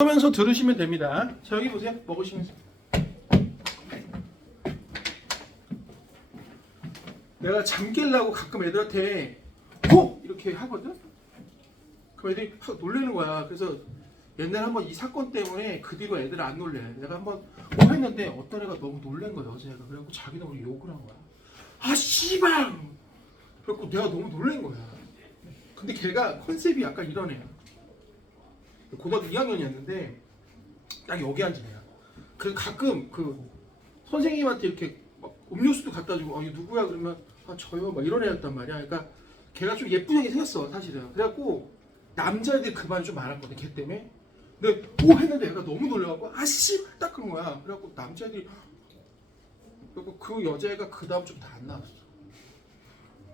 하면서 들으시면 됩니다. 자, 여기 보세요. 먹으시면서. 내가 잠 깨려고 가끔 애들한테 호! 이렇게 하거든? 그럼 애들이 확 놀라는 거야. 그래서 옛날에 한번 이 사건 때문에 그 뒤로 애들 안 놀래. 내가 한번 했는데 어떤 애가 너무 놀란 거야, 여자애가. 그래갖고 자기는 우리 욕을 한 거야. 아, 씨발! 그래갖고 내가 너무 놀란 거야. 근데 걔가 컨셉이 약간 이런 애야. 고등학교 2학년이었는데 딱 여기 앉은 애야. 그래서 가끔 그 선생님한테 이렇게 막 음료수도 갖다 주고 이거 누구야 그러면 저요 막 이런 애였단 말이야. 그러니까 걔가 좀 예쁘게 생겼어 사실은. 그래갖고 남자애들 그 말이 좀 많았거든 걔 때문에. 근데 했는데 애가 너무 놀라갖고 아씨 딱 그런 거야. 그래갖고 남자애들이 그래갖고 그 여자애가 그 다음 주부터 안 나왔어.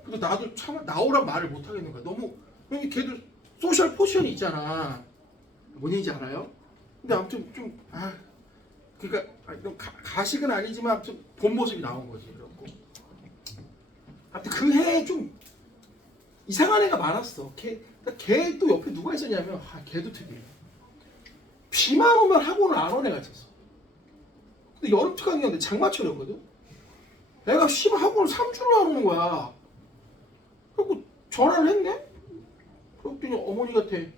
근데 나도 참 나오란 말을 못 하겠는 거야. 너무 왜냐면 걔들 소셜 포지션이 있잖아. 뭔 얘기인지 알아요? 근데 아무튼 좀 그러니까 가식은 아니지만 아무튼 본 모습이 나온 거지. 그렇고 아무튼 그 해에 좀 이상한 애가 많았어. 걔 또 옆에 누가 있었냐면 걔도 특이해. 비만 오면 학원을 안 온 애가 있었어. 근데 여름 특강이었는데 장마철이었거든. 내가 씨발 학원을 3주를 안 오는 거야. 그리고 전화를 했네. 그랬더니 어머니한테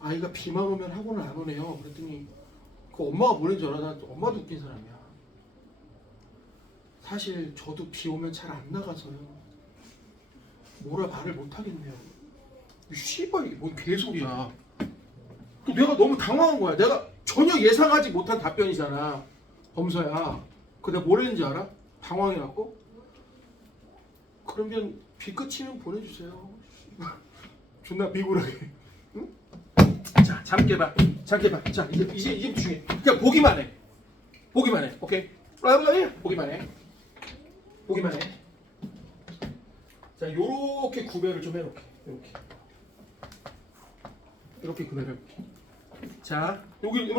아이가 비만 오면 학원을 안 오네요. 그랬더니 그 엄마가 보낸 전화다. 엄마도 웃긴 사람이야. 사실 저도 비 오면 잘 안 나가서요. 뭐라 말을 못 하겠네요. 씨발 이게 뭔 개소리야. 내가 너무 당황한 거야. 내가 전혀 예상하지 못한 답변이잖아. 범서야. 그 내가 뭘 했는지 알아? 당황해갖고 그러면 비 끝이면 보내주세요. 존나 비굴하게. 응? 자, 잠 깨봐. 자, 이제 중요해. 그냥 보기만 해. 오케이? 보기만 해. 자, 요렇게 구별을 좀 해놓게. 이렇게 구별을 해볼게. 자, 여기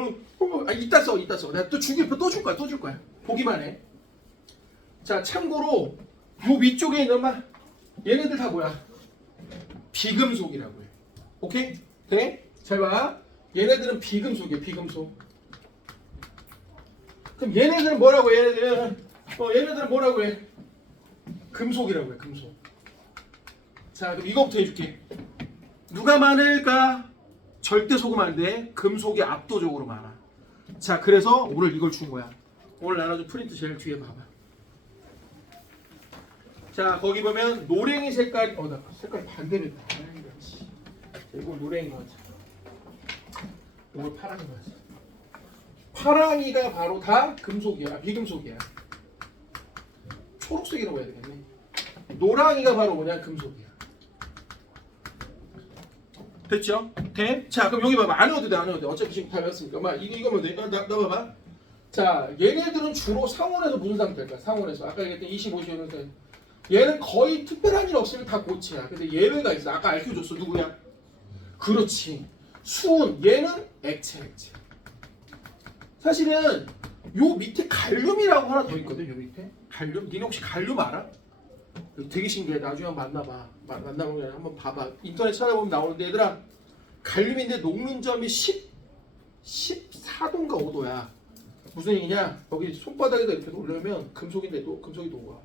이따 써. 내가 또 줄 거야. 보기만 해. 자, 참고로 요 위쪽에 있는 얘네들 다 뭐야? 비금속이라고 해. 오케이? 돼? 잘 봐. 얘네들은 비금속이야. 비금속. 그럼 얘네들은 뭐라고 해? 얘네들은 뭐라고 해? 금속이라고 해. 금속. 자, 그럼 이거부터 해줄게. 누가 많을까? 절대 속으면 안 돼. 금속이 압도적으로 많아. 자, 그래서 오늘 이걸 준 거야. 오늘 나눠준 프린트 제일 뒤에 봐봐. 자, 거기 보면 노랭이 색깔, 나 색깔 반대로 했다. 이거 노랭이 맞아. 이거 파랑이 맞아. 파랑이가 바로 다 금속이야. 비금속이야. 초록색이라고 해야 되겠네. 노랑이가 바로 뭐냐? 금속이야. 됐죠? 돼? 자, 그럼 여기 봐봐. 안 해도 돼. 어차피 지금 다 배웠으니까. 이거면 돼. 나 봐봐. 자, 얘네들은 주로 상온에서 무슨 상태일까? 상온에서. 아까 얘기했던 25시간에서. 얘는 거의 특별한 일 없으면 다 고체야. 근데 예외가 있어. 아까 알려줬어. 누구야? 그렇지. 수은. 얘는 액체. 사실은 요 밑에 갈륨이라고 하나 더 있거든. 요 밑에. 갈륨. 니네 혹시 갈륨 알아? 되게 신기해. 나중에 한번 만나보면 한번 봐봐. 인터넷 찾아보면 나오는데 얘들아 갈륨인데 녹는 점이 14도인가 5도야. 무슨 얘기냐? 여기 손바닥에다 이렇게 올려면 금속인데도 금속이 녹아.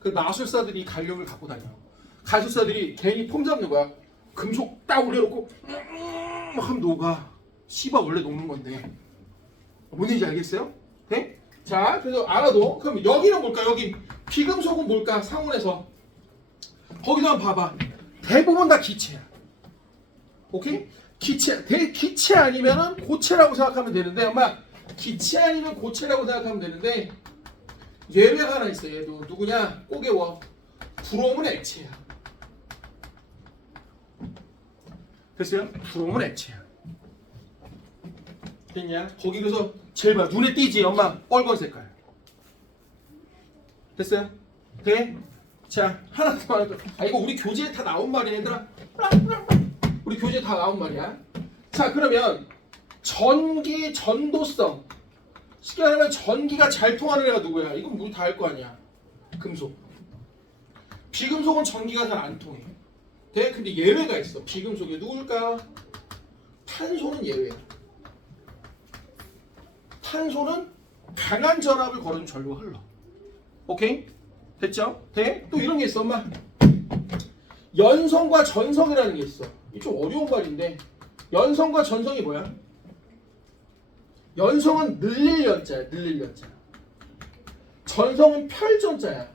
그 마술사들이 갈륨을 갖고 다녀. 가술사들이 괜히 폼 잡는 거야. 금속 딱 올려놓고 막 하면 녹아. 씨발 원래 녹는 건데. 뭔 얘기인지 알겠어요? 네? 자, 그래서 알아도 그럼 여기는 뭘까? 여기 비금속은 뭘까? 상온에서 거기도 한번 봐봐. 대부분 다 기체야. 오케이? 기체 아니면은 고체라고 생각하면 되는데 기체 아니면 고체라고 생각하면 되는데 예외가 하나 있어. 얘도 누구냐? 꼭 외워. 브롬은 액체야. 됐어요? 브롬은 액체야. 됐냐? 거기 그래서 제일 봐. 눈에 띄지? 엄마 빨간 색깔. 됐어요? 돼? 자, 하나 더. 이거 우리 교재에 다 나온 말이야, 얘들아. 우리 교재에 다 나온 말이야. 자, 그러면 전기 전도성. 쉽게 말하면 전기가 잘 통하는 애가 누구야? 이건 우리 다 알 거 아니야. 금속. 비금속은 전기가 잘 안 통해. 돼? 근데 예외가 있어. 비금속이 누굴까? 탄소는 예외야. 탄소는 강한 전압을 걸어주면 전류가 흘러. 오케이? 됐죠? 돼? 또 이런 게 있어, 엄마. 연성과 전성이라는 게 있어. 이게 좀 어려운 말인데 연성과 전성이 뭐야? 연성은 늘릴 연자야. 늘릴 연자. 전성은 펼전자야.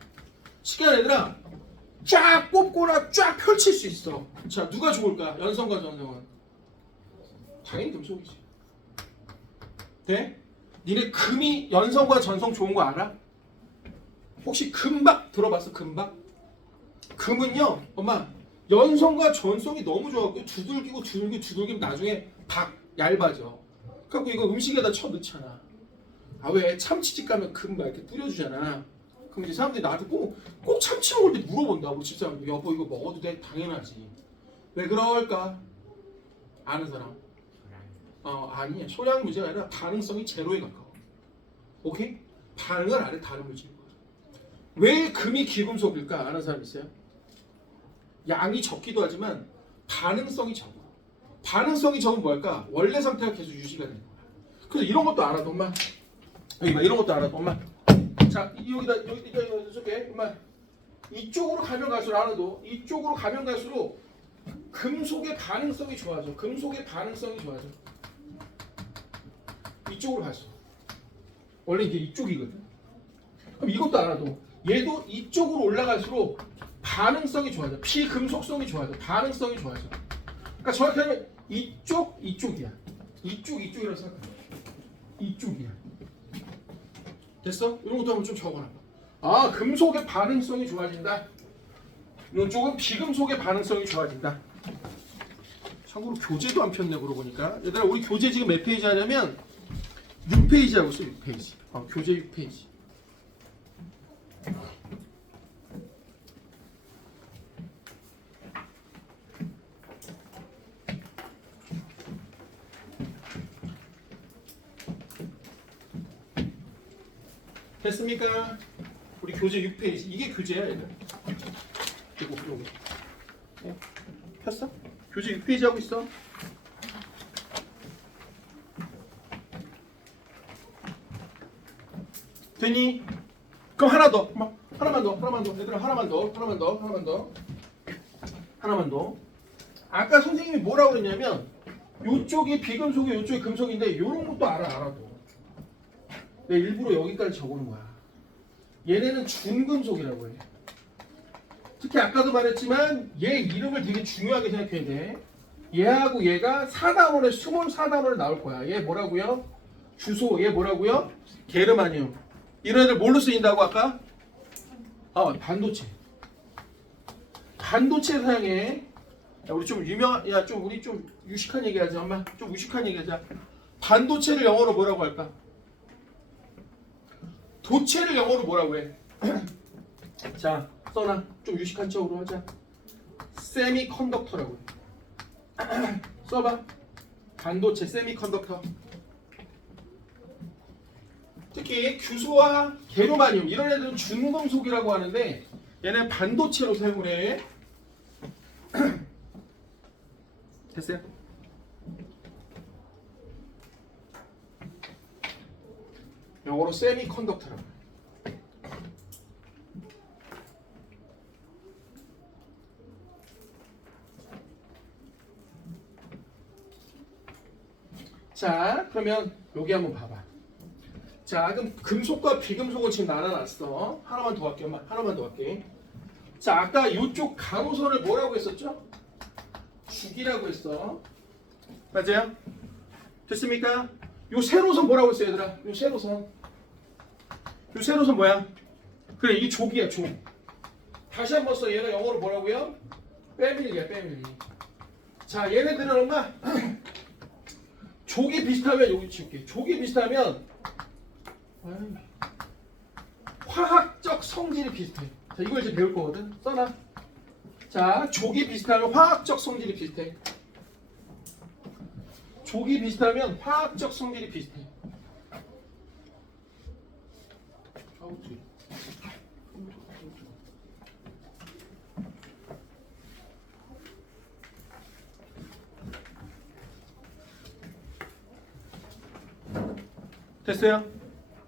시간 얘들아 쫙 꼽거나 쫙 펼칠 수 있어. 자, 누가 좋을까? 연성과 전성은 당연히 금속이지. 돼? 니네 금이 연성과 전성 좋은 거 알아? 혹시 금박 들어봤어? 금박? 금은요, 엄마 연성과 전성이 너무 좋아갖고 두들기면 나중에 박 얇아져. 그래갖고 이거 음식에다 쳐 넣잖아. 아 왜? 참치집 가면 금 막 이렇게 뿌려주잖아. 그럼 이제 사람들이 나한테 꼭 참치 먹을 때 물어본다. 우리 집사람들 여보 이거 먹어도 돼? 당연하지. 왜 그럴까? 아는 사람? 아니야. 소량 문제가 아니라 반응성이 제로에 가까워. 오케이? 반응을 안 해. 다른 물질. 왜 금이 귀금속일까? 아는 사람 있어요? 양이 적기도 하지만 반응성이 적어. 반응성이 적으면 뭘까? 원래 상태가 계속 유지가 되는 거야. 그래서 이런 것도 알아도 엄마. 여기 봐. 이런 것도 알아도 엄마. 자, 여기다 이렇게 엄마. 이쪽으로 가면 갈수록 알아도 이쪽으로 가면 갈수록 금속의 반응성이 좋아져. 금속의 반응성이 좋아져. 이쪽으로 갈수록. 원래 이게 이쪽이거든. 그럼 이것도 알아도 얘도 이쪽으로 올라갈수록 반응성이 좋아져. 피금속성이 좋아져. 반응성이 좋아져. 그러니까 정확히 하면 이쪽이야. 이쪽이라고 생각해. 이쪽이야. 됐어? 이런 것도 한번 좀 적어놔봐. 아, 금속의 반응성이 좋아진다. 이쪽은 비금속의 반응성이 좋아진다. 참고로 교재도 안 폈네 그러고 보니까. 얘들아 우리 교재 지금 몇 페이지 하냐면 6페이지 하고 있어. 6페이지. 교재 6페이지. 됐습니까? 우리 교재 6페이지. 이게 교재야, 얘들. 이거 여기. 폈어? 교재 6페이지 하고 있어. 되니? 그럼 하나 더. 하나만 더. 얘들아 하나만 더. 아까 선생님이 뭐라고 그랬냐면 요쪽이 비금속이 요쪽이 금속인데 요런 것도 알아도. 내가 일부러 여기까지 적어놓은 거야. 얘네는 준금속이라고 해. 특히 아까도 말했지만 얘 이름을 되게 중요하게 생각해야 돼. 얘하고 얘가 4단원에 24단원에 나올 거야. 얘 뭐라고요? 주소. 얘 뭐라고요? 게르마늄. 이런 애들 뭘로 쓰인다고 아까? 반도체. 반도체 사용해. 야, 우리 좀 우리 좀 유식한 얘기하자. 엄마 좀 유식한 얘기하자. 반도체를 영어로 뭐라고 할까? 도체를 영어로 뭐라고 해? 자, 써놔. 좀 유식한 척으로 하자. 세미컨덕터라고 해. 써봐. 반도체, 세미컨덕터. 특히 규소와 게르마늄 이런 애들은 준금속이라고 하는데 얘는 반도체로 사용을 해. 됐어요? 영어로 세미컨덕터라고 해. 자, 그러면 여기 한번 봐봐. 자, 그럼 금속과 비금속은 지금 나눠놨어. 하나만 더 할게, 엄마. 하나만 더 할게. 자, 아까 이쪽 가로선을 뭐라고 했었죠? 죽이라고 했어. 맞아요? 됐습니까? 요 세로선 뭐라고 했어, 얘들아? 요 세로선. 요 세로선 뭐야? 그래, 이게 족이야, 족. 다시 한번 써. 얘가 영어로 뭐라고요? 패밀리야, 패밀리. 자, 얘네들은 엄마 족이 비슷하면 여기 지울게. 족이 비슷하면 화학적 성질이 비슷해. 자, 이걸 이제 배울 거거든. 써놔. 자, 족이 비슷하면 화학적 성질이 비슷해. 족이 비슷하면 화학적 성질이 비슷해. 됐어요?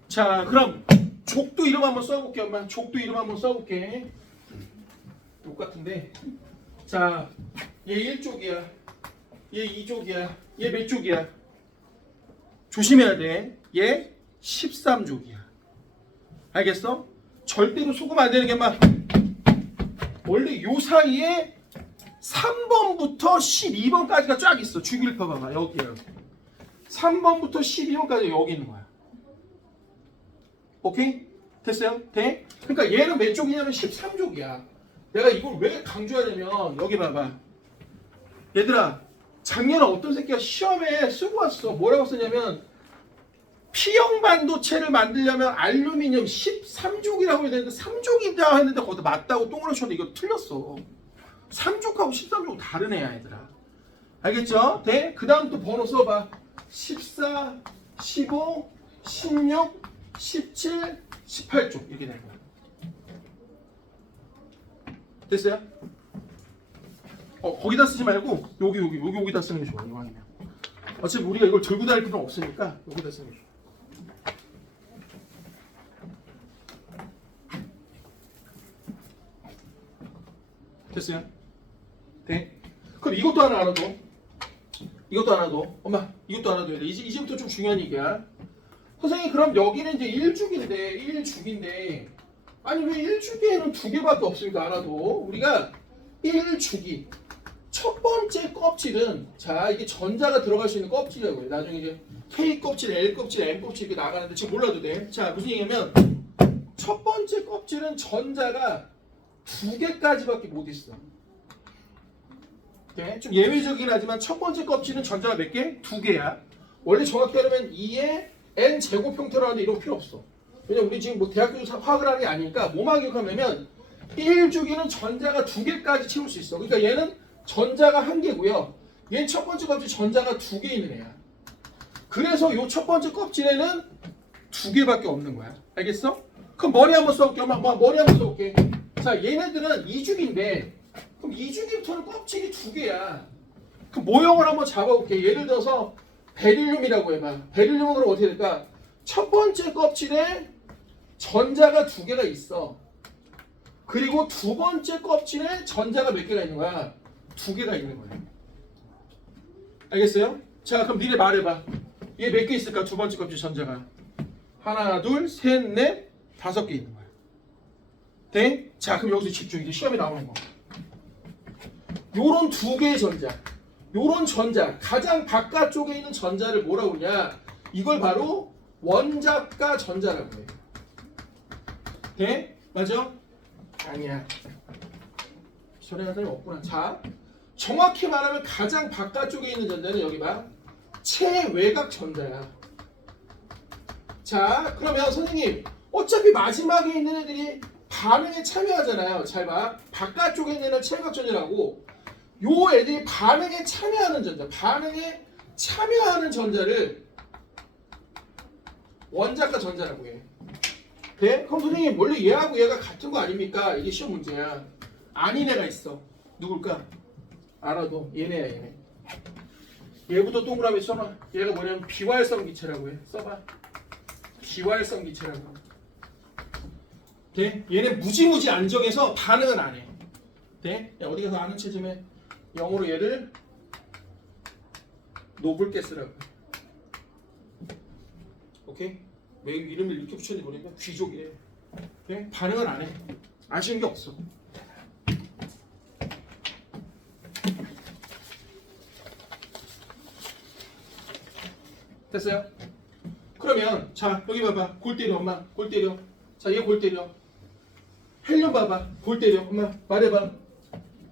자, 그럼 족도 이름 한번 써볼게, 엄마. 족도 이름 한번 써볼게. 똑같은데. 자, 얘 1족이야. 얘 2족이야. 얘 몇 족이야? 조심해야 돼. 얘 13족이야. 알겠어? 절대로 속으면 안 되는 게 막 원래 요 사이에 3번부터 12번까지가 쫙 있어. 주기율표 봐봐. 여기야. 3번부터 12번까지 여기 있는 거야. 오케이? 됐어요? 돼? 그러니까 얘는 몇 족이냐면 13족이야. 내가 이걸 왜 강조하냐면 여기 봐봐. 얘들아, 작년에 어떤 새끼가 시험에 쓰고 왔어. 뭐라고 썼냐면 P형 반도체를 만들려면 알루미늄 13족이라고 해야 되는데 3족이다 했는데 거기다 맞다고 똥을 쳤는데 이거 틀렸어. 3족하고 13족 다른 애야, 얘들아. 알겠죠? 돼? 그 다음 또 번호 써봐. 14, 15, 16, 17, 18쪽 이렇게 되는 거야. 됐어요? 거기다 쓰지 말고 여기다 쓰는 게 좋아. 이왕이면. 어차피 우리가 이걸 들고 다닐 필요는 없으니까 여기다 쓰는 게 좋아. 됐어요? 돼? 그럼 이것도 하나 알아둬. 이것도 하나 둬. 엄마, 이것도 하나 둬야 돼. 이제부터 좀 중요한 얘기야. 선생님, 그럼 여기는 이제 1주기인데 아니 왜 1주기에는 2개밖에 없습니까? 알아둬. 우리가 1주기 첫 번째 껍질은 자 이게 전자가 들어갈 수 있는 껍질이라고요. 나중에 이제 K 껍질, L 껍질, M 껍질 이렇게 나가는데 지금 몰라도 돼. 자 무슨 얘기냐면 첫 번째 껍질은 전자가 2개까지밖에 못 있어. 네? 좀 예외적이긴 하지만 첫 번째 껍질은 전자가 몇 개? 2개야. 원래 정확히 하려면 2의 n 제곱 형태로 하는데 이런 거 필요 없어. 왜냐면 우리 지금 뭐 대학교 화학을 하는 게 아니니까 뭐만 기억하면 1주기는 전자가 2개까지 채울 수 있어. 그러니까 얘는 전자가 1개고요. 얘는 첫 번째 껍질 전자가 2개 있는 애야. 그래서 이 첫 번째 껍질에는 2개밖에 없는 거야. 알겠어? 그럼 머리 한번 써볼게. 엄마 머리 한번 써볼게. 자 얘네들은 2주기인데 그럼 2주기부터는 껍질이 2개야. 그럼 모형을 한번 잡아볼게. 예를 들어서 베릴륨이라고 해봐. 베릴륨은 그럼 어떻게 될까? 첫 번째 껍질에 전자가 2개가 있어. 그리고 두 번째 껍질에 전자가 몇 개가 있는 거야? 2개가 있는 거야. 알겠어요? 자 그럼 니네 말해봐. 얘 몇 개 있을까? 두 번째 껍질 전자가 하나, 둘, 셋, 넷, 5개 있는 거야. 돼? 자 그럼 여기서 집중. 이제 시험에 나오는 거. 요런 2개의 전자, 요런 전자 가장 바깥쪽에 있는 전자를 뭐라고 그러냐? 이걸 바로 원자가 전자라고 해요. 돼? 맞아? 아니야. 전에 한 사람이 없구나. 자, 정확히 말하면 가장 바깥쪽에 있는 전자는 여기 봐. 체외곽 전자야. 자, 그러면 선생님 어차피 마지막에 있는 애들이 반응에 참여하잖아요. 잘 봐. 바깥쪽에 있는 애는 체외곽 전자라고 요 애들이 반응에 참여하는 전자, 반응에 참여하는 전자를 원자가 전자라고 해. 돼? 그럼 선생님 원래 얘하고 얘가 같은 거 아닙니까? 이게 시험 문제야. 아닌 애가 있어. 누굴까? 알아도 얘네야 얘네. 얘부터 동그라미 써놔. 얘가 뭐냐면 비활성 기체라고 해. 써봐. 비활성 기체라고. 돼? 얘는 무지무지 안정해서 반응은 안 해. 돼? 야, 어디 가서 아는 체 좀 해. 영어로 얘를 노블가스라고. 오케이? 왜 이름을 이렇게 붙였는지 모르니까 귀족이래. 네? 반응을 안 해. 아쉬운 게 없어. 됐어요? 그러면 자 여기 봐봐. 골 때려 엄마. 골 때려. 자 얘 골 때려. 헬륨 봐봐. 골 때려. 엄마 말해봐.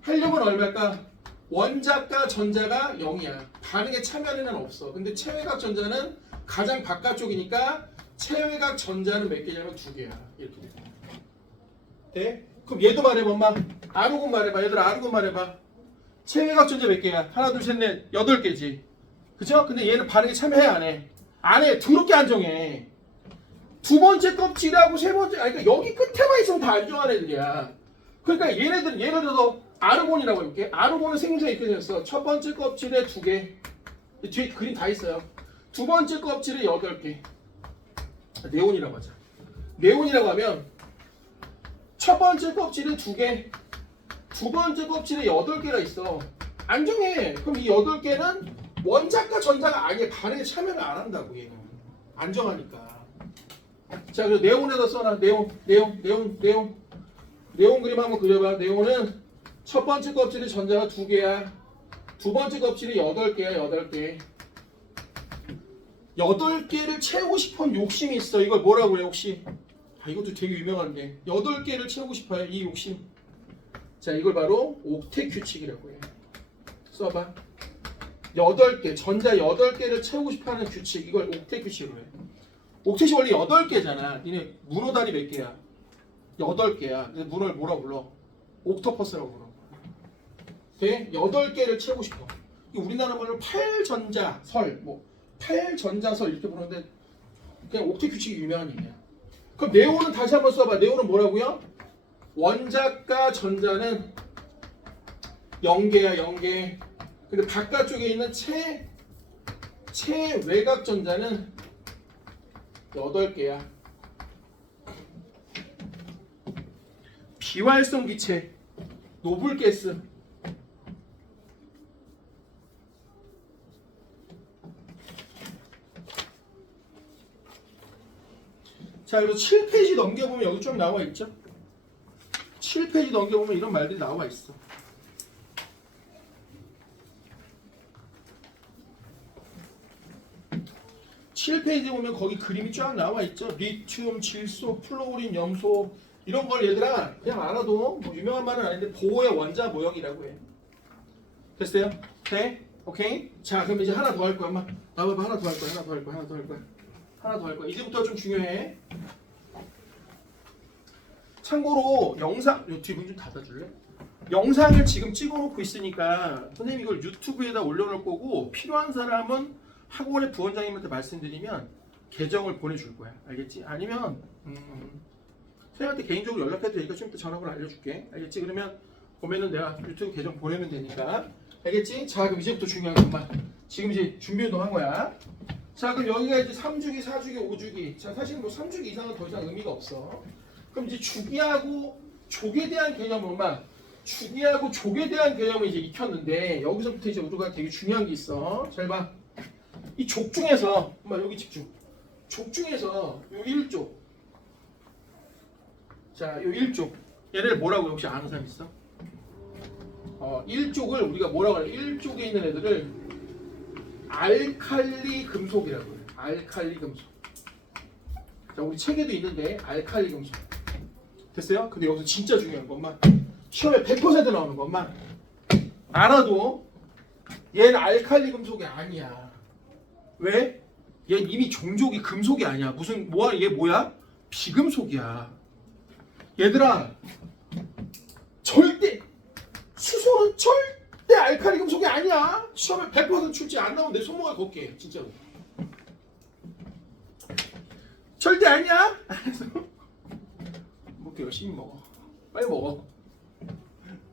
헬륨은 얼마일까? 원자가 전자가 0이야. 반응에 참여하는 애는 없어. 근데 체외곽 전자는 가장 바깥쪽이니까 체외곽 전자는 몇 개냐면 2개야. 이렇게 돼. 돼? 그럼 얘도 말해봐 엄마. 아르곤 말해봐. 얘들아 아르곤 말해봐. 체외곽 전자 몇 개야? 하나 둘 셋 넷 8개지. 그죠? 근데 얘는 반응에 참여해 안 해? 안 해. 더럽게 안정해. 두 번째 껍질하고 세 번째 그러니까 여기 끝에만 있으면 다 안정한 애들이야. 그러니까 얘네들은 예를 들어서 아르곤이라고 해볼게. 아르곤은 생성이 이렇게 생겼어. 첫 번째 껍질에 2개. 뒤에 그림 다 있어요. 두 번째 껍질에 8개. 네온이라고 하자. 네온이라고 하면 첫 번째 껍질에 2개, 두 번째 껍질에 8개가 있어. 안 정해. 그럼 이 8개는 원자과 전자가 아예 반응에 참여를 안 한다고 얘는. 안 정하니까. 자, 그래서 네온에다 써놔. 네온 그림 한번 그려봐. 네온은 첫 번째 껍질에 전자가 2개야. 두 번째 껍질에 8개야. 8개. 8개를 채우고 싶은 욕심이 있어. 이걸 뭐라고 해 혹시? 이것도 되게 유명한데 8개를 채우고 싶어요. 이 욕심. 자, 이걸 바로 옥텟 규칙이라고 해. 써봐. 8개, 전자 8개를 채우고 싶어하는 규칙. 이걸 옥텟 규칙으로 해. 옥텟이 원래 8개잖아. 니네 문호단위 몇 개야? 8개야. 그래서 문호를 뭐라 불러? 옥토퍼스라고 불러. 돼? 8개를 채우고 싶어. 우리나라 말로 8전자설, 8전자설 이렇게 부르는데 그냥 옥텟 규칙이 유명한 얘기야. 그럼 네온은 다시 한번 써봐. 네온은 뭐라고요? 원자과 전자는 0개야. 0개. 근데 바깥쪽에 있는 체외곽 전자는 8개야. 비활성 기체, 노블가스. 자, 그리고 7페이지 넘겨보면 여기 좀 나와 있죠? 7페이지 넘겨보면 이런 말들이 나와 있어. (7페이지) 보면 거기 그림이 쫙 나와 있죠. 리튬, 질소, 플로린, 염소 이런 걸 얘들아 그냥 알아도 뭐 유명한 말은 아닌데 보호의 원자 모형이라고 해. 됐어요? 네? 오케이? 자, 그럼 이제 하나 더 할 거야. 엄마 나와봐. 하나 더 할 거야. 하나 더 할 거야. 이제부터 좀 중요해. 참고로 영상 뒤문 좀 닫아줄래? 영상을 지금 찍어놓고 있으니까 선생님 이걸 유튜브에다 올려놓을 거고 필요한 사람은 학원의 부원장님한테 말씀드리면 계정을 보내줄 거야. 알겠지? 아니면 선생님한테 개인적으로 연락해도 되니까 좀 이따 전화번호 알려줄게. 알겠지? 그러면 보면은 내가 유튜브 계정 보내면 되니까. 알겠지? 자, 그럼 이제부터 중요한 것만. 지금 이제 준비 운동한 거야. 자, 그럼 여기가 이제 3주기, 4주기, 5주기. 자, 사실 뭐 3주기 이상은 더 이상 의미가 없어. 그럼 이제 주기하고 족에 대한 개념으로만 주기하고 족에 대한 개념을 이제 익혔는데 여기서부터 이제 우리가 되게 중요한 게 있어. 잘 봐. 이 족 중에서 여기 집중. 족 중에서 요 1족. 자, 요 1족. 얘를 뭐라고 혹시 아는 사람 있어? 1족을 우리가 뭐라고 하냐? 1족에 있는 애들을 알칼리 금속이라고 해요. 알칼리 금속. 자, 우리 책에도 있는데 알칼리 금속. 됐어요? 근데 여기서 진짜 중요한 것만 시험에 100% 나오는 것만 알아도 얘는 알칼리 금속이 아니야. 왜? 얘는 이미 종족이 금속이 아니야. 얘 뭐야? 비금속이야. 얘들아, 절대 수소는 절대 알칼리 금속이 아니야. 시험에 100% 출제 안 나오면 내 손목을 걷게 진짜로. 절대 아니야. 알았어? 먹게 열심히 먹어. 빨리 먹어.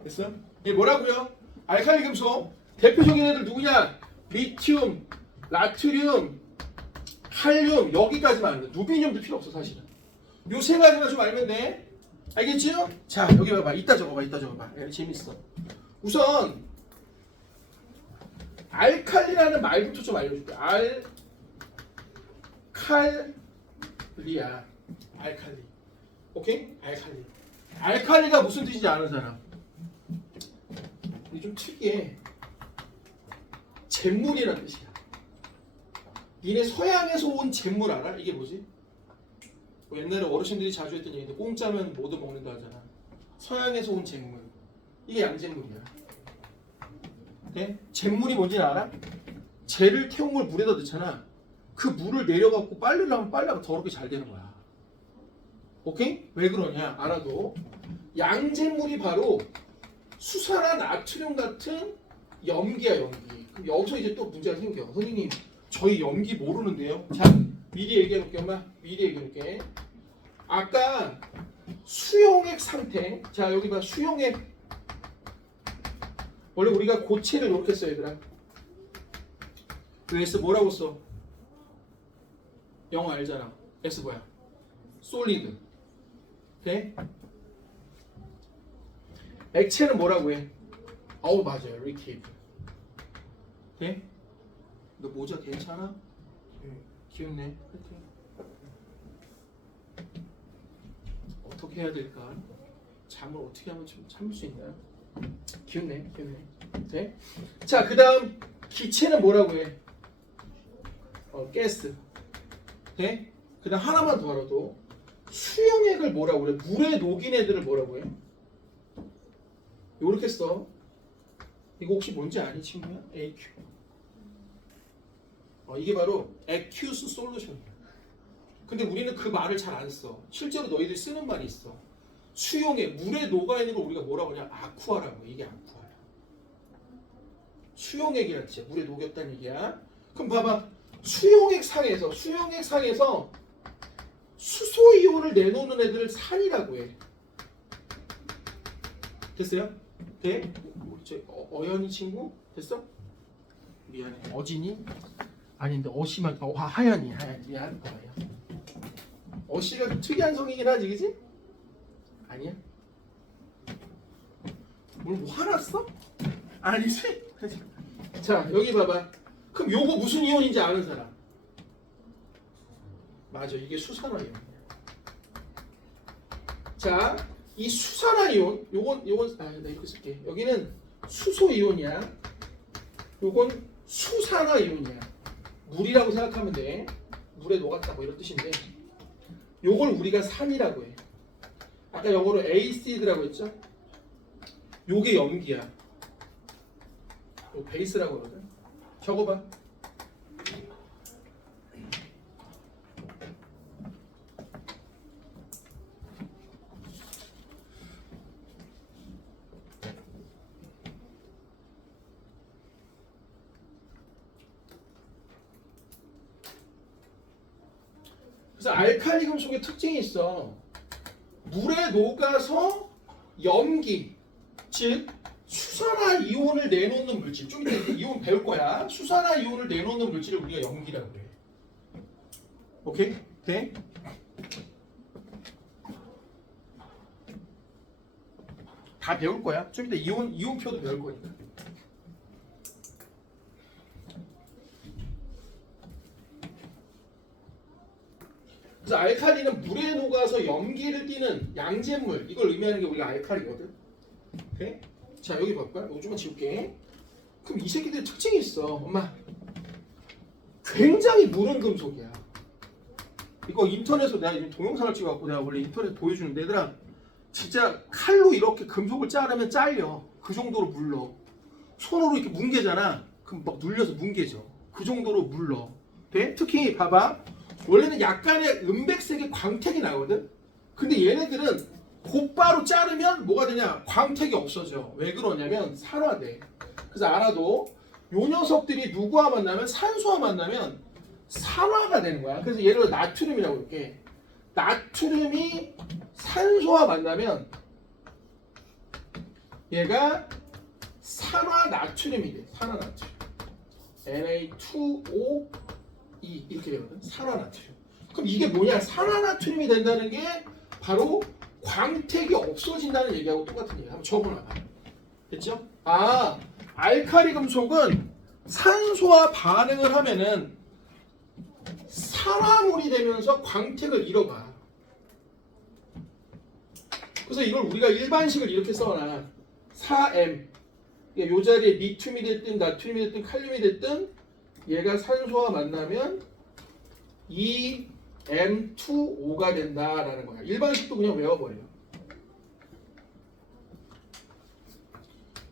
됐어? 얘 뭐라고요? 알칼리 금속 대표적인 애들 누구냐? 리튬, 나트륨, 칼륨 여기까지만 알면 돼. 누비늄도 필요 없어 사실은. 요 세 가지만 좀 알면 돼. 알겠지요? 자, 여기 봐봐. 이따 적어봐. 재밌어. 우선 알칼리라는 말부터 좀 알려줄게. 알칼리야. 알칼리. 오케이? 알칼리. 알칼리가 무슨 뜻인지 아는 사람? 이게 좀 특이해. 잿물이라는 뜻이야. 니네 서양에서 온 잿물 알아? 이게 뭐지? 뭐 옛날에 어르신들이 자주 했던 얘기인데 공짜면 뭐도 먹는다 하잖아. 서양에서 온 잿물. 이게 양잿물이야. 네? 잿물이 뭔지 알아? 젤을 태운 걸 물에다 넣잖아. 그 물을 내려갖고 빨래를 하면 빨래가 더럽게 잘 되는 거야. 오케이? 왜 그러냐? 알아도 양잿물이 바로 수산화 나트륨 같은 염기야, 염기. 그럼 여기서 이제 또 문제가 생겨. 선생님, 저희 염기 모르는데요. 자, 미리 얘기해볼게, 엄마. 미리 얘기해볼게. 아까 수용액 상태. 자, 여기 봐, 수용액. 원래 우리가 고체를 이렇게 써, 얘들아. 그래서 뭐라고 써? 영어 알잖아. S 뭐야? 솔리드. 오케이? 액체는 뭐라고 해? 어우 맞아요. 리퀴드. 오케이? 너 모자 괜찮아? 귀엽네. 어떻게 해야 될까? 잠을 어떻게 하면 좀 참을 수 있나요? 귀엽네. 오케이? 자, 그 다음 기체는 뭐라고 해? 가스. 오케이? 그 다음 하나만 더 알아도 수용액을 뭐라고 그래? 물에 녹인 애들을 뭐라고 해? 요렇게 써. 이거 혹시 뭔지 아니 친구야? AQ. 이게 바로 aqueous solution이야. 근데 우리는 그 말을 잘 안 써. 실제로 너희들이 쓰는 말이 있어. 수용액, 물에 녹아있는 걸 우리가 뭐라고 하냐? 아쿠아라고. 이게 아쿠아야. 수용액이란 뜻이야. 물에 녹였다는 얘기야. 그럼 봐봐. 수용액 상에서 수소이온을 내놓는 애들을 산이라고 해. 됐어요? 돼? 어연이 친구? 됐어? 미안해. 어진이? 아닌데 어시만 하연이 미안. 어시가 좀 특이한 성이긴 하지, 그지? 아니야? 뭘 뭐 화났어? 아니지? 자 여기 봐봐. 그럼 요거 무슨 이온인지 아는 사람? 맞아, 이게 수산화이온. 자, 이 수산화이온, 요건 나 이렇게 쓸게. 여기는 수소이온이야. 요건 수산화이온이야. 물이라고 생각하면 돼. 물에 녹았다 뭐 이런 뜻인데, 요걸 우리가 산이라고 해. 아까 영어로 acid라고 했죠? 요게 염기야. 요 베이스라고 그러거든. 적어봐. 그래서 알칼리 금속의 특징이 있어. 물에 녹아서 염기, 즉 수산화 이온을 내놓는 물질. 좀 이따 이온 배울 거야. 수산화 이온을 내놓는 물질을 우리가 염기라고 해. 오케이? 돼? 다 배울 거야. 좀 이따 이온표도 배울 거니까. 그래서 알칼리는 물에 녹아서 염기를 띠는 양잿물, 이걸 의미하는 게 우리가 알칼리거든. 오케이? 자 여기 볼까요? 이거 좀만 지울게. 그럼 이 새끼들 특징이 있어. 엄마, 굉장히 무른 금속이야. 이거 인터넷으로 내가 지금 동영상을 찍어갖고 내가 원래 인터넷 보여주는데, 얘들아 진짜 칼로 이렇게 금속을 자르면 잘려. 그 정도로 물러. 손으로 이렇게 뭉개잖아. 그럼 막 눌려서 뭉개져. 그 정도로 물러. 돼? 특히 봐봐. 원래는 약간의 은백색의 광택이 나거든. 근데 얘네들은 곧바로 자르면 뭐가 되냐? 광택이 없어져. 왜 그러냐면 산화돼. 그래서 알아도 요 녀석들이 누구와 만나면, 산소와 만나면 산화가 되는 거야. 그래서 예를 들어 나트륨이라고 이렇게, 나트륨이 산소와 만나면 얘가 산화 나트륨이 돼. 산화 나트륨. Na2O 이렇게 되거든. 산화나트륨. 그럼 이게 뭐냐? 산화나트륨이 된다는 게 바로 광택이 없어진다는 얘기하고 똑같은 얘기야. 한번 적어놔봐. 됐죠? 아, 알칼리 금속은 산소와 반응을 하면은 산화물이 되면서 광택을 잃어가. 그래서 이걸 우리가 일반식을 이렇게 써놔. 4M. 요 자리에 리튬이 됐든 나트륨이 됐든 칼륨이 됐든 얘가 산소와 만나면 EM2O가 된다라는 거야. 일반식도 그냥 외워버려.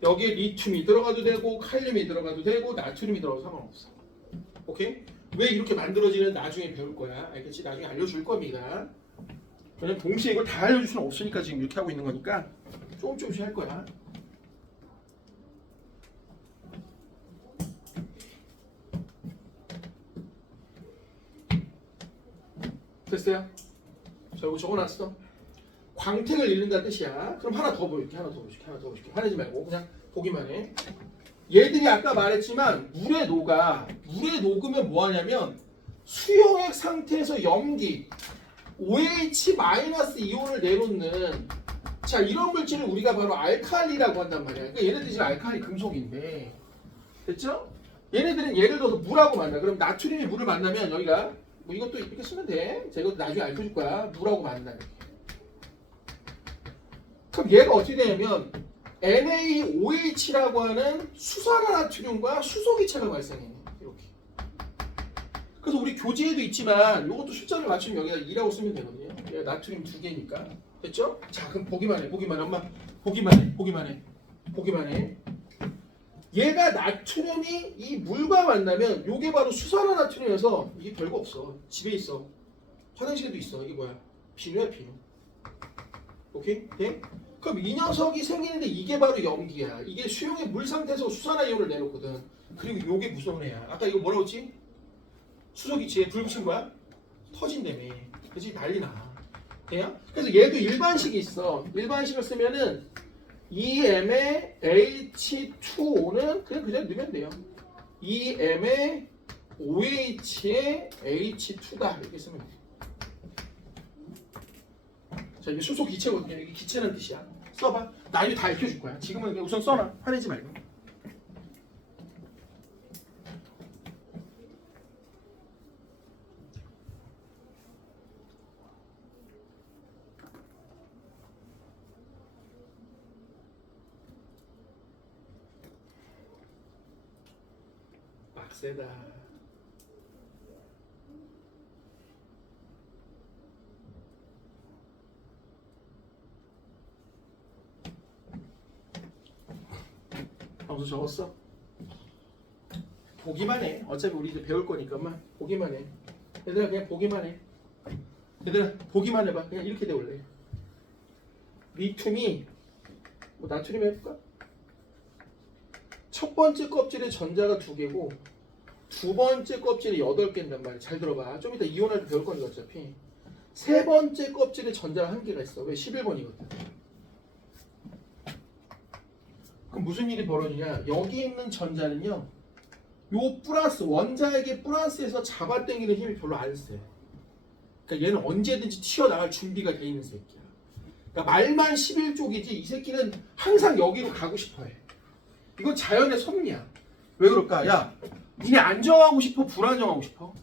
여기에 리튬이 들어가도 되고 칼륨이 들어가도 되고 나트륨이 들어가도 상관없어. 오케이? 왜 이렇게 만들어지는 나중에 배울 거야. 알겠지? 나중에 알려줄 겁니다. 왜냐면 동시에 이걸 다 알려줄 수는 없으니까 지금 이렇게 하고 있는 거니까 조금씩 할 거야. 됐어요? 자, 이거 적어놨어. 광택을 잃는다는 뜻이야. 그럼 하나 더 보여줄게. 화내지 말고 그냥 보기만 해. 얘들이 아까 말했지만 물에 녹으면 뭐 하냐면 수용액 상태에서 염기, OH 마이너스 이온을 내놓는 자 이런 물질을 우리가 바로 알칼리라고 한단 말이야. 그러니까 얘네들이 지금 알칼리 금속인데 됐죠? 얘네들은 예를 들어서 물하고 만나. 그럼 나트륨이 물을 만나면 여기가 뭐 이것도 이렇게 쓰면 돼. 제가 이것도 나중에 알려줄 거야. 물하고 만나. 그럼 얘가 어떻게 되냐면 NaOH라고 하는 수산화나트륨과 수소기체가 발생해. 이렇게. 그래서 우리 교재에도 있지만 이것도 숫자를 맞추면 여기다 2라고 쓰면 되거든요. 얘가 나트륨 2개니까. 됐죠? 자 그럼 보기만 해. 보기만 해. 엄마 보기만 해. 보기만 해. 보기만 해. 얘가 나트륨이 이 물과 만나면 요게 바로 수산화나트륨이어서 이게 별거 없어. 집에 있어. 화장실에도 있어. 이게 뭐야? 비누야 비누. 오케이? 네? 그럼 이 녀석이 생기는데 이게 바로 염기야. 이게 수용의 물 상태에서 수산화이온을 내놓거든. 그리고 요게 무서운 애야. 아까 이거 뭐라고 했지? 수소기체에 불 붙인 거야? 터진다며. 그치? 난리나. 돼요? 그래서 얘도 일반식이 있어. 일반식을 쓰면은 EM의 H2O는 그냥 그대로 넣으면 돼요. EM의 OH의 H2다. 이렇게 쓰면 돼요. 자, 이게 수소 기체거든요. 이게 기체라는 뜻이야. 써봐. 나 이거 다 익혀줄 거야. 지금은 그냥 우선 써놔. 화내지 말고. 빡세다. 점수 적었어? 보기만 해. 어차피 우리 이제 배울 거니까 만 보기만 해. 얘들아 그냥 보기만 해. 얘들아 보기만 해봐. 그냥 이렇게 돼 원래. 리튬이 뭐 나트륨 해볼까? 첫 번째 껍질에 전자가 2개고 두 번째 껍질에 8개인단 말이야. 잘 들어봐. 좀 이따 이온할 때 배울 거니까 어차피. 세 번째 껍질에 전자가 1개가 있어. 왜? 11번이거든. 그럼 무슨 일이 벌어지냐? 여기 있는 전자는요. 요 플러스 원자에게 플러스에서 잡아당기는 힘이 별로 안 세. 그러니까 얘는 언제든지 튀어나갈 준비가 돼 있는 새끼야. 그러니까 말만 11쪽이지 이 새끼는 항상 여기로 가고 싶어해. 이건 자연의 섭리야. 왜 그럴까? 야, 니네 안정하고 싶어? 불안정하고 싶어?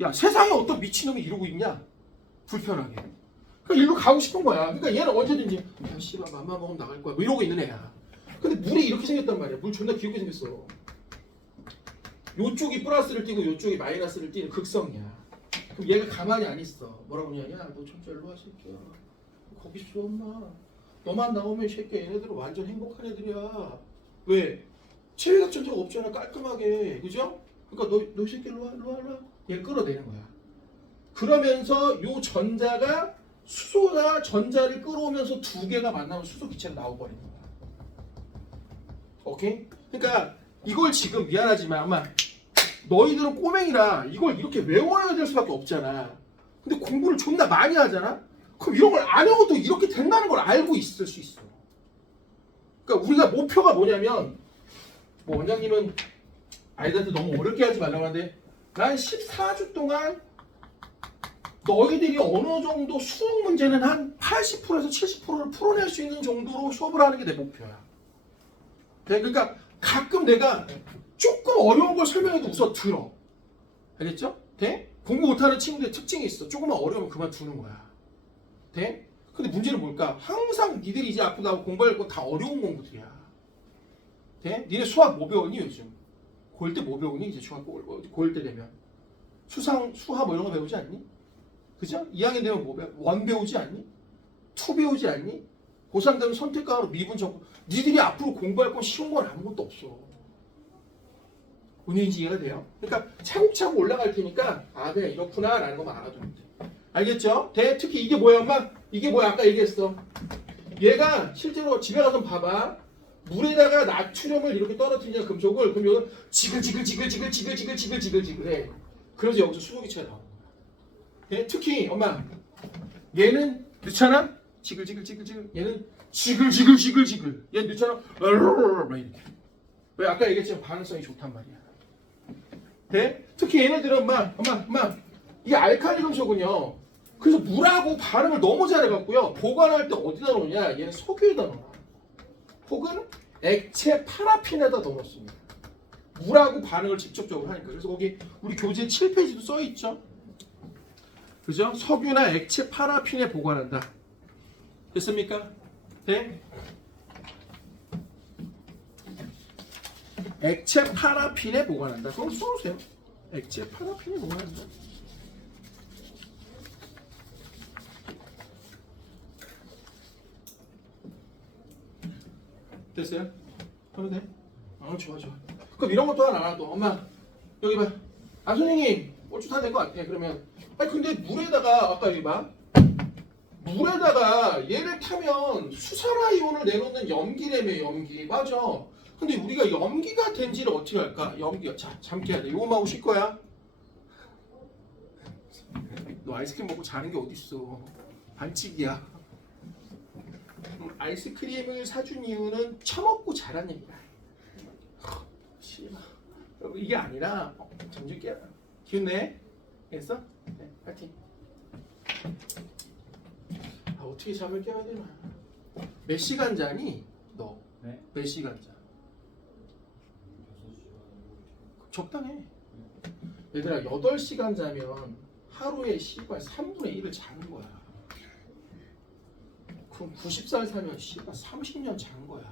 야, 세상에 어떤 미친놈이 이러고 있냐? 불편하게. 그러니까 일로 가고 싶은 거야. 그러니까 얘는 언제든지 야, 씨발 맘마 먹으면 나갈 거야. 뭐 이러고 있는 애야. 근데 물이 이렇게 생겼단 말이야. 물 존나 귀엽게 생겼어. 요쪽이 플러스를 띄고 요쪽이 마이너스를 띄는 극성이야. 그럼 얘가 가만히 안 있어. 뭐라고 하냐? 야, 너 진짜 일로 와, 새끼야. 거기 있어, 엄마. 너만 나오면 이 새끼야. 얘네들은 완전 행복한 애들이야. 왜? 체외각 전자가 없잖아. 깔끔하게. 그죠? 그러니까 너 이 새끼 일로 와, 일로 와, 일로 와. 얘 끌어내는 거야. 그러면서 요 전자가 수소나 전자를 끌어오면서 2개가 만나면 수소 기체가 나와버리는 거야. 오케이? 그러니까 이걸 지금 미안하지만 아마 너희들은 꼬맹이라 이걸 이렇게 외워야 될 수밖에 없잖아. 근데 공부를 존나 많이 하잖아? 그럼 이런 걸 안 해도 이렇게 된다는 걸 알고 있을 수 있어. 그러니까 우리가 목표가 뭐냐면 뭐 원장님은 아이들한테 너무 어렵게 하지 말라고 하는데 난 14주 동안 너희들이 어느 정도 수능 문제는 한 80%에서 70%를 풀어낼 수 있는 정도로 수업을 하는 게 내 목표야. 그러니까 가끔 내가 조금 어려운 걸 설명해도 우선 들어. 알겠죠? 돼? 공부 못하는 친구들의 특징이 있어. 조금만 어려우면 그만두는 거야. 돼? 근데 문제는 뭘까? 항상 니들이 이제 앞으로 나오고 공부할 거 다 어려운 공부들이야. 돼? 니네 수학 뭐 배웠니 요즘? 고1 때 뭐 배우니? 이제 중학교 고1 때 되면 수하 뭐 이런 거 배우지 않니? 그죠? 2학년 되면 뭐 배워? 원 배우지 않니? 투 배우지 않니? 고3 되면 선택과로 미분 적고 니들이 앞으로 공부할 건 쉬운 건 아무것도 없어. 본인인지 이해가 돼요? 그러니까 차곡차곡 올라갈 테니까 아 그래 이렇구나 라는 것만 알아두면 돼. 알겠죠? 특히 이게 뭐야 엄마? 이게 뭐야 아까 얘기했어. 얘가 실제로 집에 가서 봐봐. 물에다가 나트륨을 이렇게 떨어뜨리냐 금속을 그럼 여기는 지글지글지글지글지글지글지글지글해. 그래서 여기서 수소기체가 나오는 거야. 특히 엄마 얘는 넣잖아? 지글지글지글지글 얘는 지글지글지글지글 얘는 넣잖아? 이렇게. 왜 아까 얘기했지만 반응성이 좋단 말이야. 특히 얘네들은 엄마 이 알칼리 금속은요 그래서 물하고 반응을 너무 잘해갖고요. 보관할 때 어디다 놓냐? 얘는 석유에다 넣어. 혹은 액체 파라핀에다 넣어놓습니다. 물하고 반응을 직접적으로 하니까. 그래서 거기 우리 교재 7페이지도 써있죠. 그죠? 석유나 액체 파라핀에 보관한다. 됐습니까? 네? 액체 파라핀에 보관한다. 그럼 써주세요. 액체 파라핀에 보관한다. 됐어요? 하면 돼? 좋아. 그럼 이런 것도 하나 또 엄마 여기 봐. 선생님 얼추 다 된 것 같아. 그러면 근데 물에다가 아까 여기 봐. 물에다가 얘를 타면 수산화이온을 내놓는 염기래며 염기. 맞아. 근데 우리가 염기가 된지를 어떻게 할까? 염기가 잠게 해야 돼. 요거 하고 쉴 거야. 너 아이스크림 먹고 자는 게 어딨어. 반칙이야. 아이스크림을 사준 이유는 처먹고 자란 얘기야. 씨발. 여러분 이게 아니라 점심 깨라. 기운내? 됐어? 네, 파이팅. 어떻게 잠을 깨야 되나? 몇 시간 자니? 너? 네? 몇 시간 자? 6시간. 적당해. 얘들아 8시간 자면 하루에 씨발 3분의 1을 자는 거야. 그럼 90살 살면 씨발 30년 잔 거야.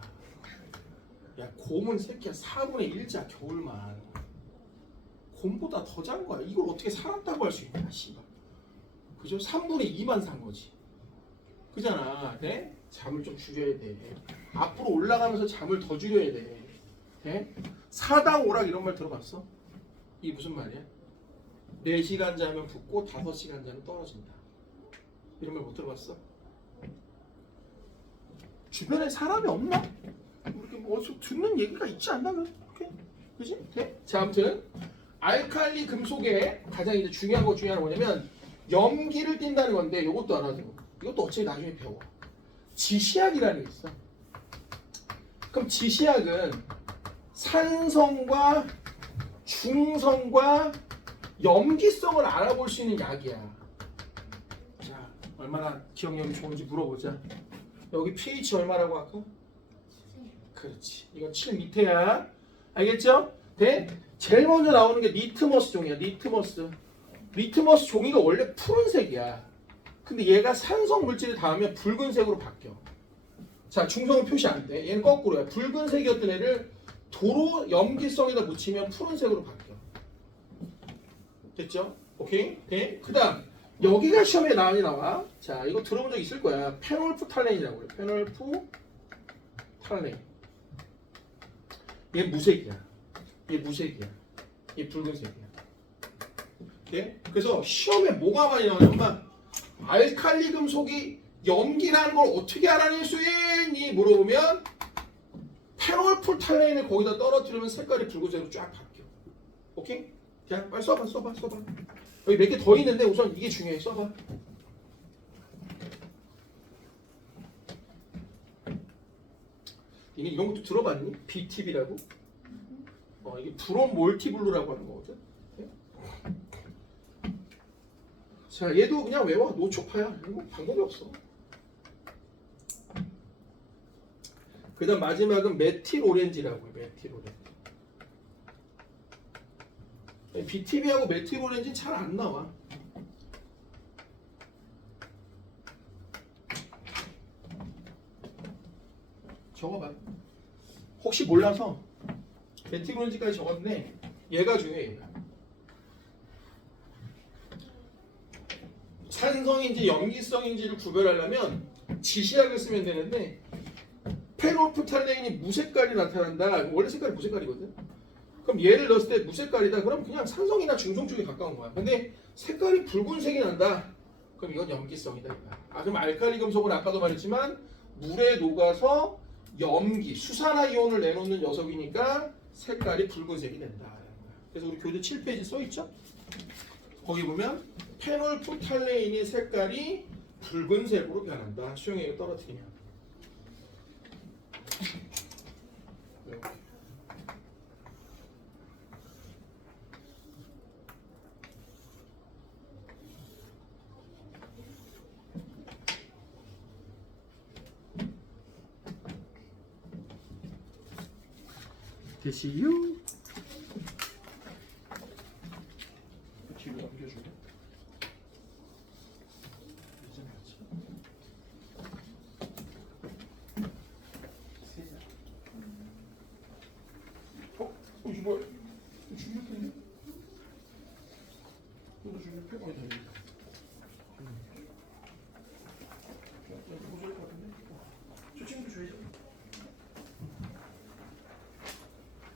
야 곰은 새끼야 4분의 1 자 겨울만. 곰보다 더 잔 거야. 이걸 어떻게 살았다고 할 수 있냐 씨발. 그죠? 3분의 2만 산 거지. 그잖아. 네? 잠을 좀 줄여야 돼. 앞으로 올라가면서 잠을 더 줄여야 돼. 네? 사당 오락 이런 말 들어봤어? 이게 무슨 말이야? 4시간 자면 붙고 5시간 자면 떨어진다. 이런 말 못 들어봤어? 주변에 사람이 없나? 이렇게 뭐 어디서 듣는 얘기가 있지 않나? 그지? 네? 자, 아무튼 알칼리 금속에 가장 이제 중요한 거 뭐냐면 염기를 띈다는 건데 이것도 알아줘. 이것도 어차피 나중에 배워. 지시약이라는 게 있어. 그럼 지시약은 산성과 중성과 염기성을 알아볼 수 있는 약이야. 자, 얼마나 기억력이 좋은지 물어보자. 여기 pH 얼마라고 할까? 그렇지. 이건 7 밑에야. 알겠죠? 네? 제일 먼저 나오는 게 리트머스 종이야. 리트머스 종이가 원래 푸른색이야. 근데 얘가 산성 물질이 닿으면 붉은색으로 바뀌어. 자, 중성은 표시 안 돼. 얘는 거꾸로야. 붉은색이었던 애를 도로 염기성에다 묻히면 푸른색으로 바뀌어. 됐죠? 오케이? 네? 그 다음 여기가 시험에 많이 나와. 자, 이거 들어본 적 있을 거야. 페놀프탈렌이라고 그래. 페놀프탈렌. 얘 무색이야. 얘 붉은색이야. 오케이? 그래서 시험에 뭐가 많이 나오냐면 알칼리 금속이 염기라는 걸 어떻게 알아낼 수 있니? 물어보면 페놀프탈렌을 거기다 떨어뜨리면 색깔이 붉은색으로 쫙 바뀌어. 오케이? 자, 빨리 써봐. 여기 몇 개 더 있는데 우선 이게 중요해. 써봐. 이런 것도 들어봤니? BTB라고? 이게 브롬 몰티블루라고 하는 거거든. 네? 자, 얘도 그냥 외워. 노초파야. 이거 방법이 없어. 그 다음 마지막은 메틸 오렌지라고 해. 메틸 오렌지. BTB하고 메틸 오렌지는 잘 안 나와. 적어봐. 혹시 몰라서 메틸 오렌지까지 적었네. 얘가 중요해. 얘가. 산성인지 염기성인지를 구별하려면 지시약을 쓰면 되는데 페놀프탈렌이 무색깔이 나타난다. 원래 색깔이 무색깔이거든. 그럼 얘를 넣었을 때 무색깔이다. 그럼 그냥 산성이나 중성 쪽에 가까운 거야. 근데 색깔이 붉은색이 난다. 그럼 이건 염기성이다. 그럼 알칼리 금속은 아까도 말했지만 물에 녹아서 염기, 수산화이온을 내놓는 녀석이니까 색깔이 붉은색이 된다. 그래서 우리 교재 7페이지 써있죠? 거기 보면 페놀프탈렌의 색깔이 붉은색으로 변한다. 수용액을 떨어뜨리면. 대시유. 뒤로 넘겨주고. 이거 뭐야? 중력했네? 이거 중력해? 어디 있다. 모자랄 것 같은데? 저 친구 줘야죠.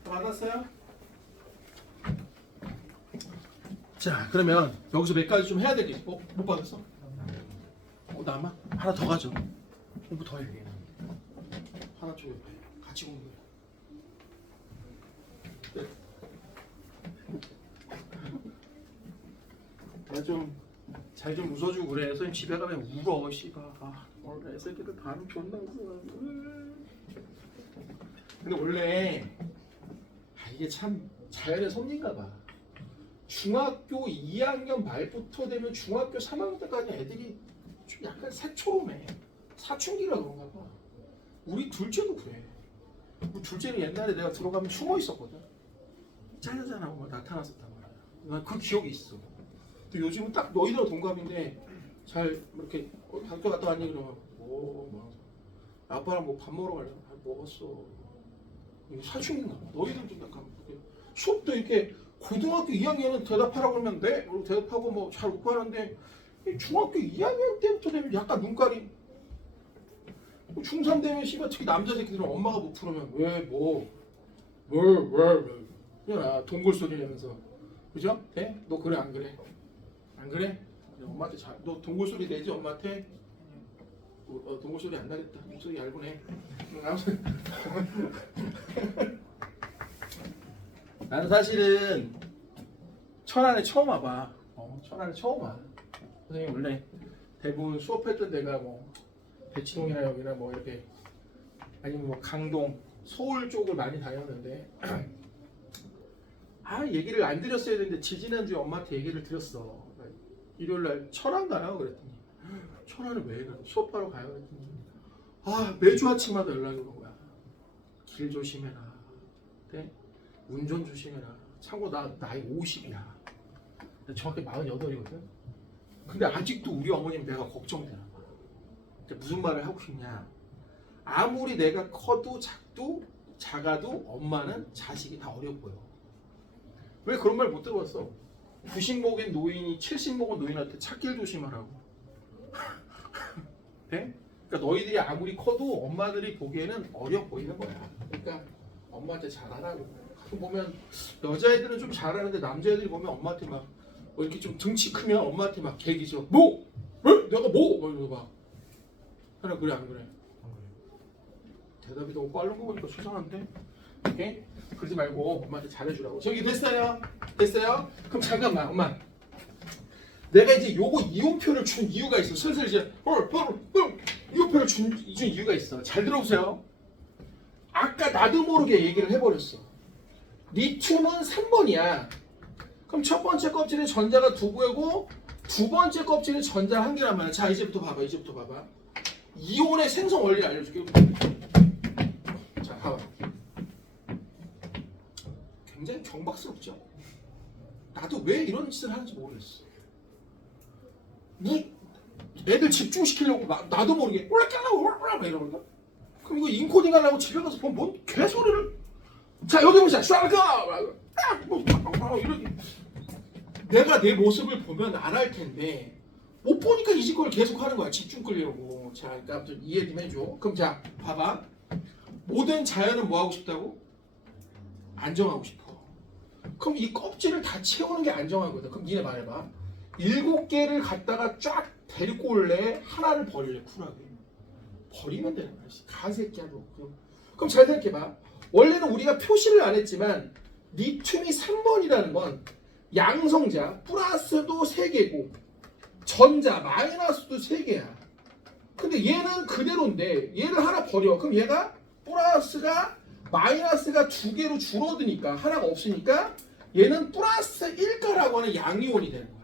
받았어요? 자, 그러면 여기서 몇 가지 좀 해야 될 게 있어. 못 받았어? 남아? 하나 더 가져. 공부 더 해. 하나 쪽에 같이 공부해. 나 좀 잘 좀 웃어주고 그래. 선생님 집에 가면 울어. 씨발. 오늘 애새끼들 반응 존나 웃어. 근데 원래 이게 참 자연의 섭리인가 봐. 중학교 2학년 말부터 되면 중학교 3학년 때까지 애들이 좀 약간 새초롬해. 사춘기라 그런가 봐. 우리 둘째도 그래. 우리 둘째는 옛날에 내가 들어가면 숨어 있었거든. 짜자잔 하고 나타났었단 말이야. 난 그 기억이 있어. 또 요즘은 딱 너희들 동갑인데 잘 이렇게 학교 갔다 왔니 그러면 뭐 아빠랑 뭐 밥 먹으러 가려고 먹었어. 이거 사춘기인가 봐. 너희들도 약간 수업도 이렇게 고등학교 2학년은 대답하라고 하면 네? 그리고 대답하고 뭐 잘 웃고 하는데 중학교 2학년 때부터 되면 약간 눈가림. 중3 되면 씨발 특히 남자 새끼들은 엄마가 못 풀으면 왜 그냥 동굴 소리 내면서 그죠? 네? 너 그래 안 그래? 안 그래? 엄마한테 너 동굴 소리 내지 엄마한테? 동굴 소리 안 나겠다. 목소리 얇으네. 아무튼 나는 사실은 천안에 처음 와봐. 천안에 처음 와. 선생님 원래 대부분 수업했던 데가 뭐 대치동이나 여기나 뭐 이렇게 아니면 뭐 강동, 서울 쪽을 많이 다녔는데 얘기를 안 드렸어야 되는데 지지난주에 엄마한테 얘기를 드렸어. 일요일날 천안 가요 그랬더니 천안을 왜 가요? 수업하러 가요 그랬더니 매주 아침마다 연락이 오는 거야. 길 조심해라. 네? 운전 조심해라. 참고 나 나이 50이야. 정확히 48이거든. 근데 아직도 우리 어머님 내가 걱정되나 봐. 무슨 말을 하고 싶냐. 아무리 내가 커도 작아도 엄마는 자식이 다 어려 보여. 왜 그런 말 못 들어봤어? 90 먹은 노인이 70 먹은 노인한테 찾길 조심하라고. 네? 그러니까 너희들이 아무리 커도 엄마들이 보기에는 어려 보이는 거야. 그러니까 엄마한테 잘하라고. 가끔 보면 여자애들은 좀 잘하는데 남자애들이 보면 엄마한테 막 뭐 이렇게 좀 등치 크면 엄마한테 막 개기죠. 뭐? 왜? 내가 뭐? 뭐 이러고 막. 하나 그래 안 그래? 안 그래. 대답이 너무 빠른 거 보니까 수상한데? 오케이? 그러지 말고 엄마한테 잘해주라고. 저기 됐어요? 됐어요? 그럼 잠깐만 엄마. 내가 이제 요거 이온표를 준 이유가 있어. 슬슬 이제 이온표를 준 이유가 있어. 잘 들어보세요. 아까 나도 모르게 얘기를 해버렸어. 리튬은 3번이야. 그럼 첫 번째 껍질에 전자가 2개고 두 번째 껍질에 전자 1개란 말이야. 자 이제부터 봐봐. 이온의 생성 원리 알려줄게. 자 봐봐. 굉장히 경박스럽죠. 나도 왜 이런 짓을 하는지 모르겠어. 애들 집중시키려고 나도 모르게 올라가려고 이러는가? 그럼 이거 인코딩 하려고 집에 가서 보면 뭔 개소리를. 자 여기 보자. 쏴가 이런. 내가 내 모습을 보면 안 할 텐데 못 보니까 이 짓걸 계속 하는 거야. 집중 끌려고. 자 그러니까 좀 이해 좀 해줘. 그럼 자 봐봐. 모든 자연은 뭐 하고 싶다고? 안정하고 싶어. 그럼 이 껍질을 다 채우는 게 안정하거든. 그럼 니네 말해봐. 7개를 갖다가 쫙 데리고 올래? 하나를 버릴래? 쿨하게. 버리면 되는 거야. 가새끼야 너. 그럼 잘 생각해봐. 원래는 우리가 표시를 안 했지만 리튬이 3번이라는 건 양성자 플러스도 3개고 전자 마이너스도 3개야. 근데 얘는 그대로인데 얘를 하나 버려. 그럼 얘가 플러스가 마이너스가 2개로 줄어드니까 하나가 없으니까 얘는 플러스 1가라고 하는 양이온이 되는 거야.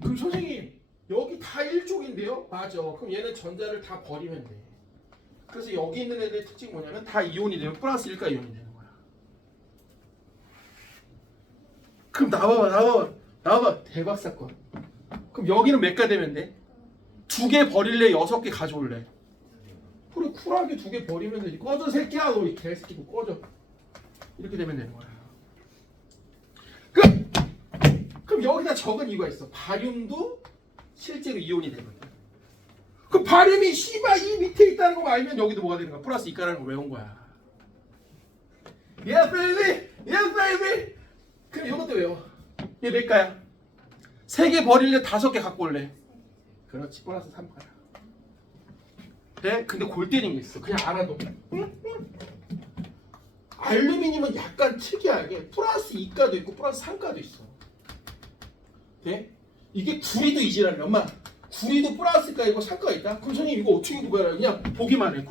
그럼 선생님 여기 다 1족인데요? 맞아. 그럼 얘는 전자를 다 버리면 돼. 그래서 여기 있는 애들의 특징이 뭐냐면 다 이온이 되면 플러스 1가 이온이 되는 거야. 그럼 나와봐. 대박 사건. 그럼 여기는 몇 가 되면 돼? 2개 버릴래? 6개 가져올래? 그래, 쿨하게 2개 버리면 되지. 꺼져 새끼야, 너 이 개새끼고 꺼져. 이렇게 되면 되는 거야. 그럼 여기다 적은 이유가 있어. 바륨도 실제로 이온이 되거든. 그 바륨이 씨발 이 밑에 있다는 거 알면 여기도 뭐가 되는 거야? 플러스 2가라는 거 외운 거야. Yes baby, yes baby. 그럼 이것도 외워. 얘 몇 가야? 3개 버릴래? 5개 갖고 올래? 그렇지, 플러스 3가라. 네? 근데 골 때린 게 있어. 그냥 알아도. 알루미늄은 약간 특이하게 플러스 2가도 있고 플러스 3가도 있어. 네? 이게 구리도 이지랄이야. 엄마, 구리도 플러스가 있고 3가가 있다? 그럼 선생님 이거 어떻게 구별해? 그냥 보기만 해.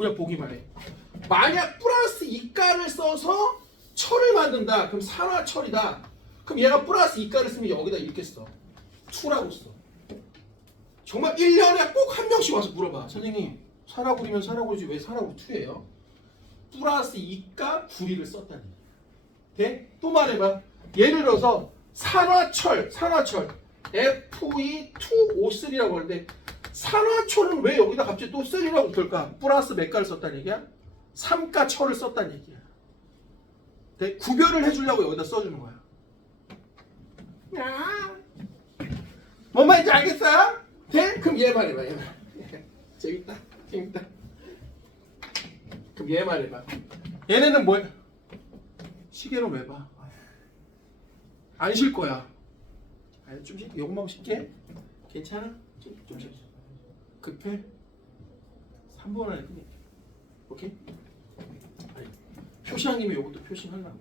만약 플러스 2가를 써서 철을 만든다. 그럼 산화철이다. 그럼 얘가 플러스 2가를 쓰면 여기다 이렇게 써. 2라고 써. 정말 1년에 꼭 한 명씩 와서 물어봐. 선생님, 산화구리면 산화구리지 왜 산화구리 2예요? 플러스 2가 구리를 썼다니. 돼? 또 말해봐. 예를 들어서 산화철 Fe2O3라고 하는데 산화철은 왜 여기다 갑자기 또 3라고 붙을까? 플러스 몇 가를 썼다는 얘기야? 3가 철을 썼다는 얘기야. 돼? 구별을 해주려고 여기다 써주는 거야. 뭔 말인지 알겠어? 돼? 그럼 얘 말해봐. 재밌다. 그럼 얘 말해봐. 얘네는 뭐야? 시계는 왜 봐? 안 쉴 거야. 아니, 좀 쉴게. 요것만 쉴게. 괜찮아? 좀 쉴게. 급해? 3분 안에 끝낼게. 오케이? 아니, 표시한님이 요것도 표시하려고.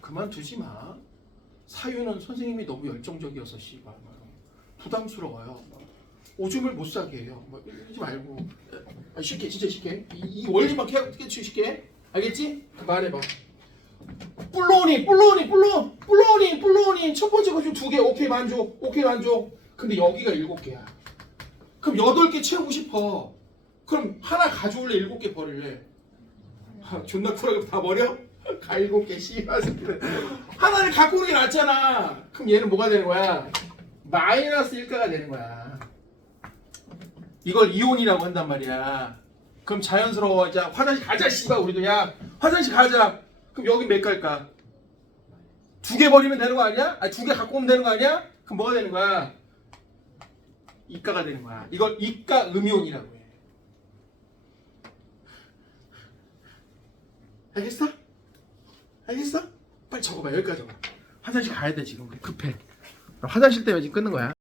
그만두지 마. 사유는 선생님이 너무 열정적이어서 씨발 부담스러워요. 오줌을 못 싸게 해요. 뭐 이러지 말고. 쉽게, 진짜 쉽게. 이 원리만 깨치게. 알겠지? 말해봐. 플로닌 첫 번째 거 중 2개 오케이 만족. 근데 여기가 7개야. 그럼 8개 채우고 싶어. 그럼 하나 가져올래? 7개 버릴래? 존나 쿨하게 다 버려? 가 7개 씨발 새끼들. 하나를 갖고 오는 게 낫잖아. 그럼 얘는 뭐가 되는 거야? 마이너스 1가가 되는 거야. 이걸 이온이라고 한단 말이야. 그럼 자연스러워. 자, 화장실 가자 씨발. 우리도 야 화장실 가자. 그럼 여기 몇 갈까? 2개 버리면 되는 거 아니야? 아니 2개 갖고 오면 되는 거 아니야? 그럼 뭐가 되는 거야? 이가가 되는 거야. 이걸 이가 음이온이라고 해. 알겠어? 빨리 적어봐. 여기까지 적어. 화장실 가야 돼 지금. 급해. 화장실 때문에 지금 끊는 거야.